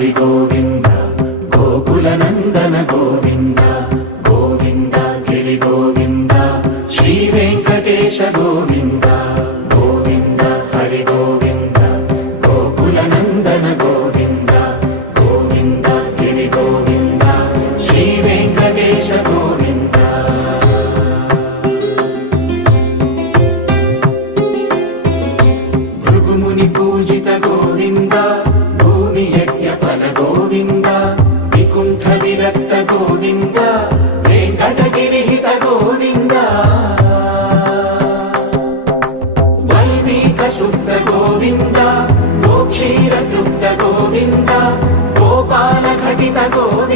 హరి గోవింద గోకుల నందన గోవింద గోవింద గిరి గోవింద శ్రీ వెంకటేశ గోవింద గోవింద హరి గోవింద గోకుల నందన గోవింద గోవింద గిరి గోవింద శ్రీ వెంకటేశ గోవింద భృగుముని పూజిత గోవింద భూమి యజ్ఞ ఫల గోవింద వికుంఠ విరక్త గోవింద వెంకటగిరిహిత గోవింద వైదిక శుద్ధ గోవింద గోక్షీర తృప్త గోవింద గోపాల ఘటిత గోవింద